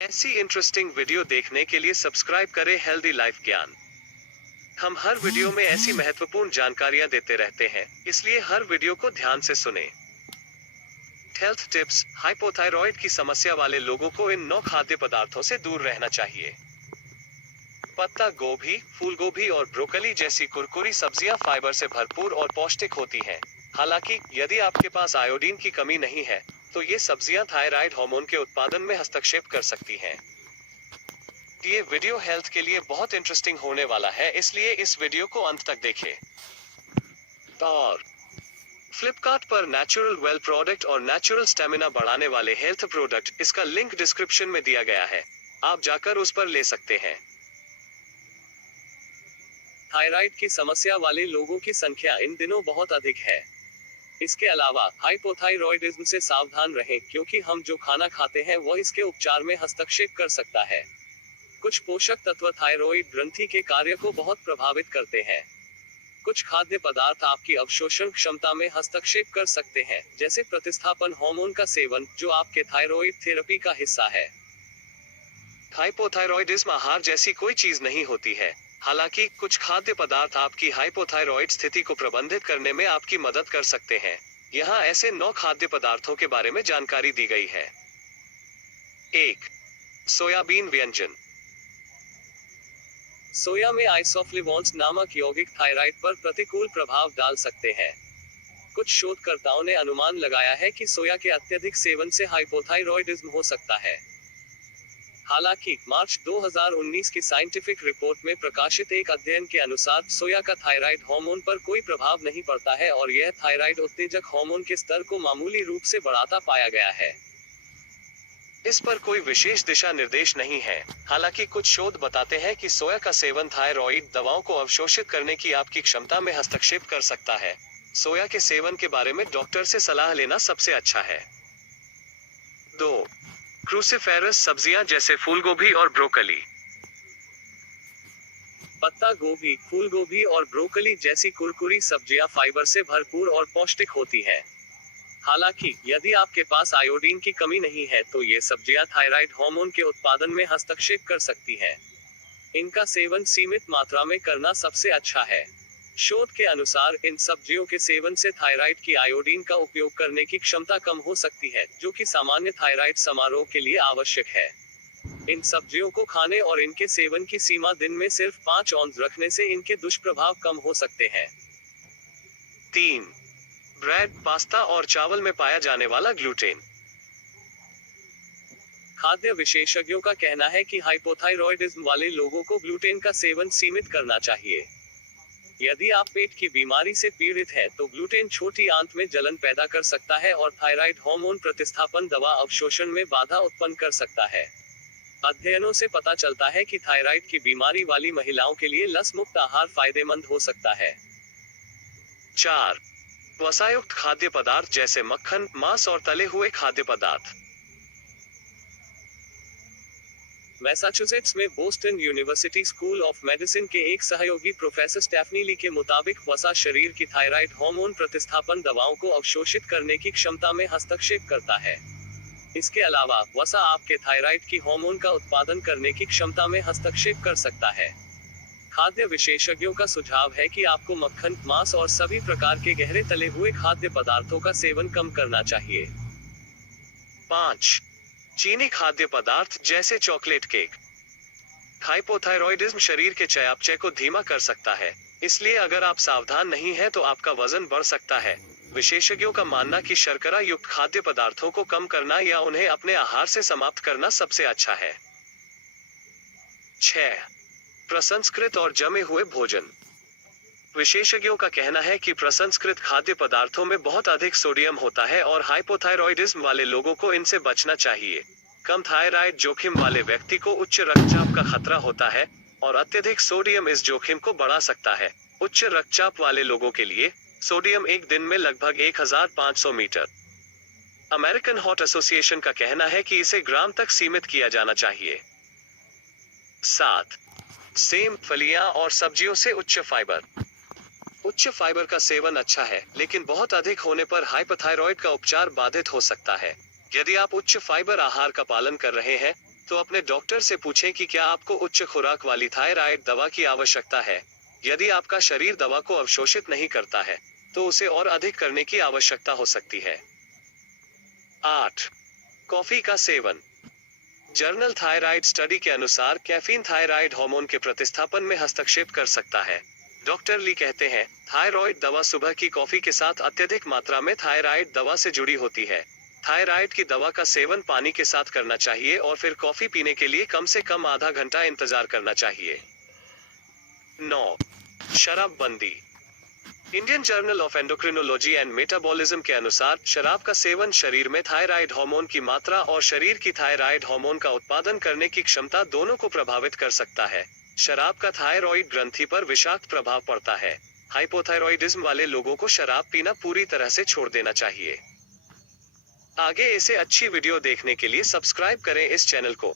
ऐसी interesting video देखने के लिए सब्सक्राइब करें हेल्दी लाइफ ज्ञान। हम हर वीडियो में ऐसी महत्वपूर्ण जानकारियां देते रहते हैं, इसलिए हर वीडियो को ध्यान से सुनें। Health tips. हाइपोथायरॉइड की समस्या वाले लोगों को इन 9 खाद्य पदार्थों से दूर रहना चाहिए। पत्ता गोभी, फूल गोभी और ब्रोकली जैसी कुरकुरी सब्जियां फाइबर से भरपूर और पौष्टिक होती हैं। हालांकि यदि आपके पास आयोडीन की कमी नहीं है, तो ये सब्जियां थायराइड हार्मोन के उत्पादन में हस्तक्षेप कर सकती हैं। ये वीडियो हेल्थ के लिए बहुत इंटरेस्टिंग होने वाला है, इसलिए इस वीडियो को अंत तक देखें। और फ्लिपकार्ट पर नेचुरल वेल प्रोडक्ट और नेचुरल स्टेमिना बढ़ाने वाले हेल्थ प्रोडक्ट, इसका लिंक डिस्क्रिप्शन में दिया गया है, आप जाकर उस पर ले सकते हैं। थायराइड की समस्या वाले लोगों की संख्या इन दिनों बहुत अधिक है। इसके अलावा हाइपोथायरॉयडिज्म से सावधान रहें, क्योंकि हम जो खाना खाते हैं वह इसके उपचार में हस्तक्षेप कर सकता है। कुछ पोषक तत्व थायरॉइड ग्रंथि के कार्य को बहुत प्रभावित करते हैं। कुछ खाद्य पदार्थ आपकी अवशोषण क्षमता में हस्तक्षेप कर सकते हैं, जैसे प्रतिस्थापन हार्मोन का सेवन, जो आपके थायरॉइड थेरेपी का हिस्सा है। हाइपोथायरॉयडिज्म आहार जैसी कोई चीज नहीं होती है। हालांकि कुछ खाद्य पदार्थ आपकी हाइपोथायरॉइड स्थिति को प्रबंधित करने में आपकी मदद कर सकते हैं। यहाँ ऐसे 9 खाद्य पदार्थों के बारे में जानकारी दी गई है। 1. सोयाबीन व्यंजन। सोया में आइसोफ्लेवोन्स नामक यौगिक थायराइड पर प्रतिकूल प्रभाव डाल सकते हैं। कुछ शोधकर्ताओं ने अनुमान लगाया है कि सोया के अत्यधिक सेवन से हाइपोथायरॉयडिज्म हो सकता है। हालांकि मार्च 2019 की साइंटिफिक रिपोर्ट में प्रकाशित एक अध्ययन के अनुसार सोया का थायराइड हार्मोन पर कोई प्रभाव नहीं पड़ता है और यह थायराइड उत्तेजक हार्मोन के स्तर को मामूली रूप से बढ़ाता पाया गया है। इस पर कोई विशेष दिशा निर्देश नहीं है। हालांकि कुछ शोध बताते हैं कि सोया का सेवन थायरॉइड दवाओं को अवशोषित करने की आपकी क्षमता में हस्तक्षेप कर सकता है। सोया के सेवन के बारे में डॉक्टर से सलाह लेना सबसे अच्छा है। 2. क्रूसिफेरस सब्जियां जैसे फूलगोभी और ब्रोकली। पत्ता गोभी, फूल गोभी और ब्रोकली जैसी कुरकुरी सब्जियां फाइबर से भरपूर और पौष्टिक होती हैं। हालांकि यदि आपके पास आयोडीन की कमी नहीं है, तो ये सब्जियां थायराइड हार्मोन के उत्पादन में हस्तक्षेप कर सकती हैं। इनका सेवन सीमित मात्रा में करना सबसे अच्छा है। शोध के अनुसार इन सब्जियों के सेवन से थायराइड की आयोडीन का उपयोग करने की क्षमता कम हो सकती है, जो कि सामान्य थायराइड समारोह के लिए आवश्यक है। इन सब्जियों को खाने और इनके सेवन की सीमा दिन में सिर्फ 5 औंस रखने से इनके दुष्प्रभाव कम हो सकते हैं। 3. ब्रेड, पास्ता और चावल में पाया जाने वाला ग्लूटेन। खाद्य विशेषज्ञों का कहना है कि हाइपोथायरॉयडिज्म वाले लोगों को ग्लूटेन का सेवन सीमित करना चाहिए। यदि आप पेट की बीमारी से पीड़ित हैं, तो ग्लूटेन छोटी आंत में जलन पैदा कर सकता है और थायराइड हार्मोन प्रतिस्थापन दवा अवशोषण में बाधा उत्पन्न कर सकता है। अध्ययनों से पता चलता है कि थायराइड की बीमारी वाली महिलाओं के लिए लस मुक्त आहार फायदेमंद हो सकता है। 4. वसायुक्त खाद्य पदार्थ जैसे मक्खन, मांस और तले हुए खाद्य पदार्थ। मैसाचुसेट्स में Boston university school of medicine के एक सहयोगी प्रोफेसर स्टेफनी ली के मुताबिक वसा शरीर की थायराइड हार्मोन प्रतिस्थापन दवाओं को अवशोषित करने की क्षमता में हस्तक्षेप करता है। इसके अलावा वसा आपके थायराइड की हार्मोन का उत्पादन करने की क्षमता में हस्तक्षेप कर सकता है। खाद्य विशेषज्ञों का सुझाव है कि आपको मक्खन, मांस और सभी प्रकार के गहरे तले हुए खाद्य पदार्थों का सेवन कम करना चाहिए। 5. चीनी खाद्य पदार्थ जैसे चॉकलेट केक। हाइपोथायरॉयडिज्म शरीर के चयापचय को धीमा कर सकता है, इसलिए अगर आप सावधान नहीं हैं तो आपका वजन बढ़ सकता है। विशेषज्ञों का मानना कि शर्करा युक्त खाद्य पदार्थों को कम करना या उन्हें अपने आहार से समाप्त करना सबसे अच्छा है। 6. प्रसंस्कृत और जमे हुए भोजन। विशेषज्ञों का कहना है कि प्रसंस्कृत खाद्य पदार्थों में बहुत अधिक सोडियम होता है और हाइपोथायरॉयडिज्म वाले लोगों को इनसे बचना चाहिए। कम थायराइड जोखिम वाले व्यक्ति को उच्च रक्तचाप का खतरा होता है और अत्यधिक सोडियम इस जोखिम को बढ़ा सकता है। उच्च रक्तचाप वाले लोगों के लिए सोडियम एक दिन में लगभग 1500 मीटर। अमेरिकन हार्ट एसोसिएशन का कहना है कि इसे ग्राम तक सीमित किया जाना चाहिए। 7. सेम, फलियां और सब्जियों से उच्च फाइबर। उच्च फाइबर का सेवन अच्छा है, लेकिन बहुत अधिक होने पर हाइपोथायरॉइड का उपचार बाधित हो सकता है। यदि आप उच्च फाइबर आहार का पालन कर रहे हैं, तो अपने डॉक्टर से पूछें कि क्या आपको उच्च खुराक वाली थायराइड दवा की आवश्यकता है। यदि आपका शरीर दवा को अवशोषित नहीं करता है, तो उसे और अधिक करने की आवश्यकता हो सकती है। 8. कॉफी का सेवन। जर्नल थायराइड स्टडी के अनुसार कैफीन थायराइड हार्मोन के प्रतिस्थापन में हस्तक्षेप कर सकता है। डॉक्टर ली कहते हैं, थायराइड दवा सुबह की कॉफी के साथ अत्यधिक मात्रा में थायराइड दवा से जुड़ी होती है। थायराइड की दवा का सेवन पानी के साथ करना चाहिए और फिर कॉफी पीने के लिए कम से कम आधा घंटा इंतजार करना चाहिए। 9. शराबबंदी। Indian journal of endocrinology and metabolism के अनुसार शराब का सेवन शरीर में थायराइड हार्मोन की मात्रा और शरीर की थायराइड हार्मोन का उत्पादन करने की क्षमता दोनों को प्रभावित कर सकता है। शराब का थायराइड ग्रंथि पर विषाक्त प्रभाव पड़ता है। हाइपोथायरॉइडिज्म वाले लोगों को शराब पीना पूरी तरह से छोड़ देना चाहिए। आगे ऐसे अच्छी वीडियो देखने के लिए सब्सक्राइब करें इस चैनल को।